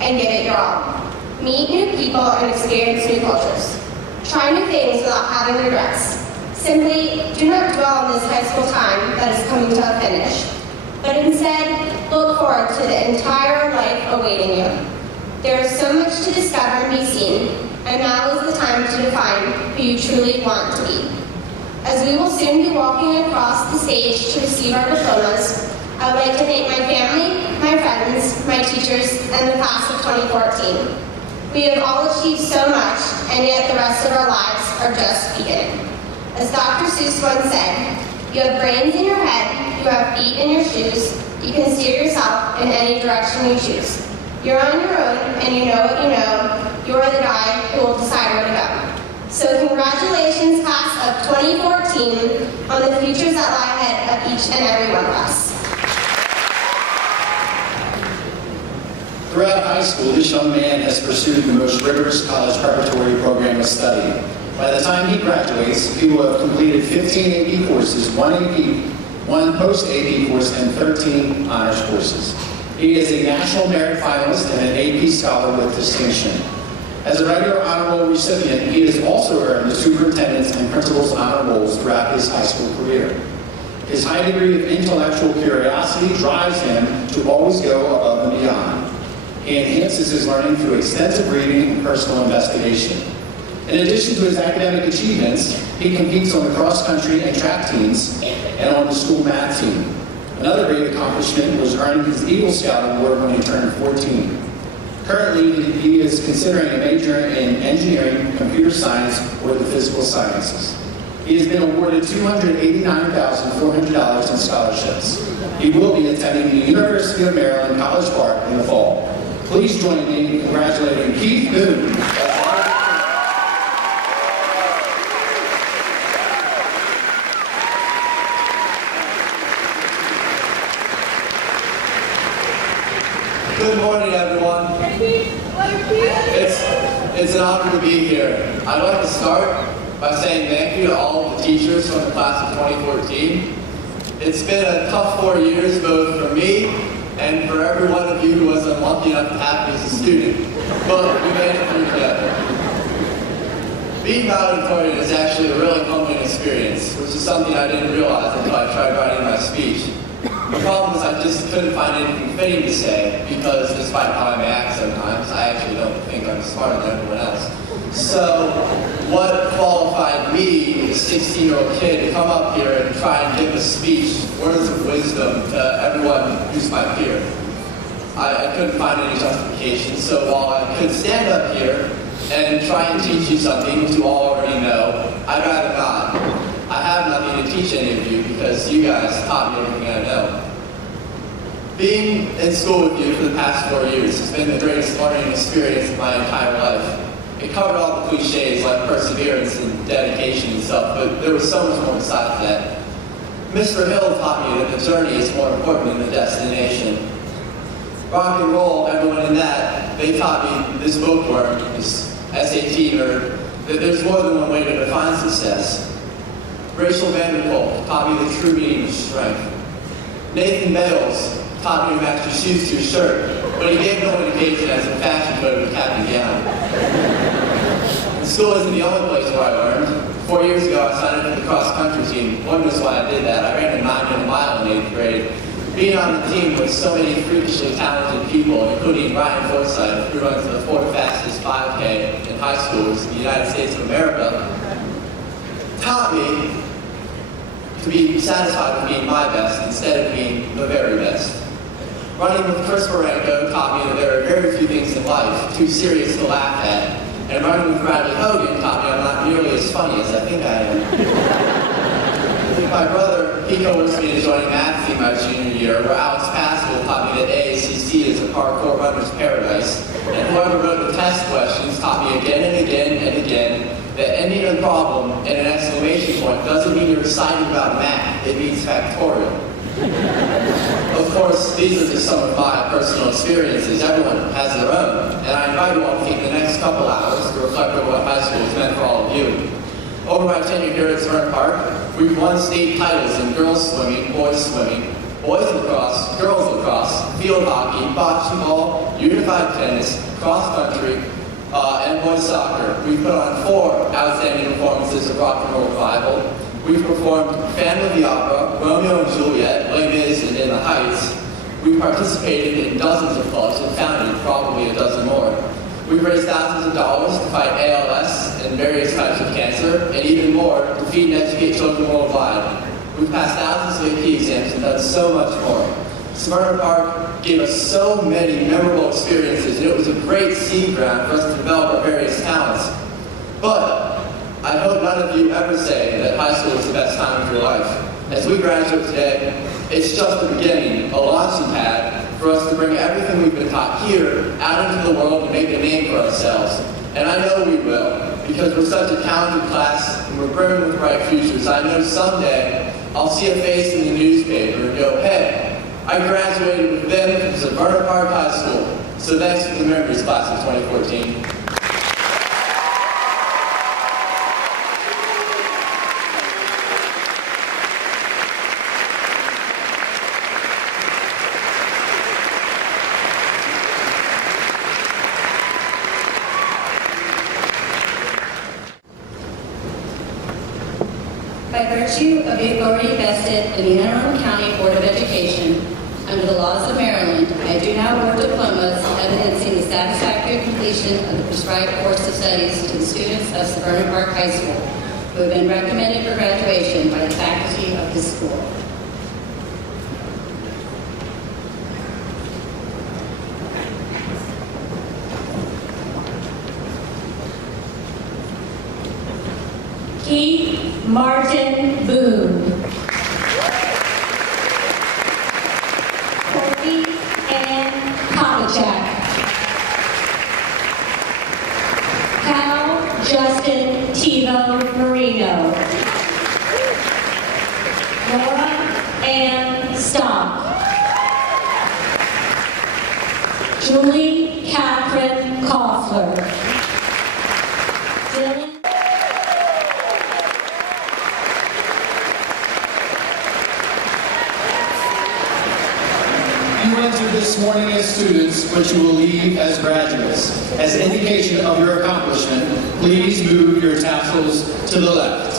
and give it your all. Meet new people and experience new cultures. Try new things without having regrets. Simply, do not dwell on this high school time that is coming to a finish, but instead, look forward to the entire life awaiting you. There is so much to discover and be seen, and now is the time to define who you truly want to be. As we will soon be walking across the stage to receive our diplomas, I would like to thank my family, my friends, my teachers, and the class of 2014. We have all achieved so much, and yet the rest of our lives are just beginning. As Dr. Seuss once said, you have brains in your head, you have feet in your shoes, you can steer yourself in any direction you choose. You're on your own, and you know what you know. You're the guy who will decide where to go. So congratulations, class of 2014, on the futures that lie ahead of each and every one of us. Throughout high school, this young man has pursued the most rigorous college preparatory program of study. By the time he graduates, he will have completed 15 AP courses, 1 post-AP course, and 13 honors courses. He is a National Merit Finalist and an AP Scholar with distinction. As a regular honor roll recipient, he has also earned the Superintendent's and Principal's honor rolls throughout his high school career. His high degree of intellectual curiosity drives him to always go above and beyond. He enhances his learning through extensive reading and personal investigation. In addition to his academic achievements, he competes on the cross-country and track teams and on the school math team. Another great accomplishment was earning his Eagle Scout Award when he turned 14. Currently, he is considering a major in engineering, computer science, or the physical sciences. He has been awarded $289,400 in scholarships. He will be attending the University of Maryland College Park in the fall. Please join me in congratulating Keith Boone. Good morning, everyone. It's an honor to be here. I'd like to start by saying thank you to all of the teachers from the class of 2014. It's been a tough 4 years, both for me and for every one of you who was unlucky enough to have me as a student. But we made it through together. Being valedictorian is actually a really humbling experience, which is something I didn't realize until I tried writing my speech. The problem is I just couldn't find anything fitting to say because despite how I may act sometimes, I actually don't think I'm smarter than everyone else. So what qualified me, a 16-year-old kid, to come up here and try and give a speech, words of wisdom to everyone who's my peer? I couldn't find any justification, so while I could stand up here and try and teach you something which you all already know, I'd rather not. I have nothing to teach any of you because you guys taught me everything I know. Being in school with you for the past 4 years has been the greatest learning experience of my entire life. It covered all the cliches like perseverance and dedication and stuff, but there was so much more besides that. Mr. Hill taught me that the journey is more important than the destination. Rock and roll, everyone in that, they taught me this bookworm, this SAT nerd, that there's more than one way to define success. Rachel Vanderpool taught me the true meaning of strength. Nathan Bales taught me to match your shoes to your shirt, but he gave no indication as a fashion code of a cap and gown. School isn't the only place where I learned. 4 years ago, I signed up for the cross-country team. One knows why I did that. I ran a 9-minute mile in 8th grade. Being on the team with so many freakishly talented people, including Ryan Forsythe, who runs the 4th fastest 5K in high schools in the United States of America, taught me to be satisfied with being my best instead of being the very best. Running with Chris Baranko taught me that there are very few things in life too serious to laugh at, and running with Bradley Hogan taught me I'm not nearly as funny as I think I am. My brother, he coerced me into joining math team my junior year, where Alex Pascal taught me that AACC is a parkour runner's paradise, and whoever wrote the test questions taught me again and again and again that ending a problem in an exclamation point doesn't mean you're reciting about math, it means factorial. Of course, these are just some of my personal experiences. Everyone has their own, and I invite you all to take the next couple hours to reflect on what high school has meant for all of you. Over my tenure here at Zurn Park, we've won state titles in girls swimming, boys swimming, boys lacrosse, girls lacrosse, field hockey, bocce ball, unified tennis, cross country, and boys soccer. We've put on 4 outstanding performances of rock and roll revival. We've performed Phantom of the Opera, Romeo and Juliet, Les Mis, and In the Heights. We've participated in dozens of clubs and founded probably a dozen more. We've raised thousands of dollars to fight ALS and various types of cancer, and even more to feed and educate children worldwide. We've passed thousands of AP exams and done so much more. Smyrna Park gave us so many memorable experiences, and it was a great seed ground for us to develop our various talents. But I hope none of you ever say that high school is the best time of your life. As we graduate today, it's just the beginning, a launching pad for us to bring everything we've been taught here out into the world and make a name for ourselves. And I know we will, because we're such a talented class and we're brimming with bright futures. I know someday I'll see a face in the newspaper and go, hey, I graduated with them from Smyrna Park High School. So thanks for the memories, class of 2014. By virtue of the authority vested in the Anne Arundel County Board of Education, under the laws of Maryland, I do now award diplomas evidencing the satisfactory completion of the prescribed course of studies to the students of Smyrna Park High School, who have been recommended for graduation by the faculty of this school. Keith Martin Boone. Courtney Ann Kopachek. Cal Justin Tivo Marino. Laura Ann Stock. Julie Catherine Koffler. Dylan You entered this morning as students, but you will leave as graduates. As indication of your accomplishment, please move your tassels to the left.